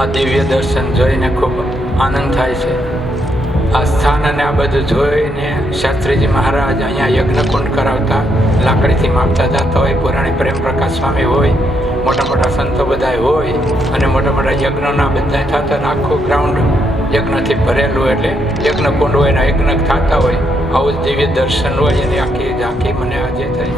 આ દિવ્ય દર્શન જોઈને ખૂબ આનંદ થાય છે. આ સ્થાન અને આ બધું જોઈને શાસ્ત્રીજી મહારાજ અહીંયા યજ્ઞકુંડ કરાવતા, લાકડીથી માપતા જતા હોય, પુરાણી પ્રેમ પ્રકાશ સ્વામી હોય, મોટા મોટા સંતો બધા હોય અને મોટા મોટા યજ્ઞોના બધા થતા, આખું ગ્રાઉન્ડ યજ્ઞથી ભરેલું, એટલે યજ્ઞકુંડ હોય ને યજ્ઞ થતા હોય. આવું જ દિવ્ય દર્શન હોય એની આખી ઝાંખી મને આજે થઈ.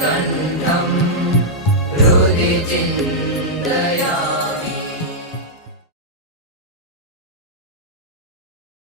Kan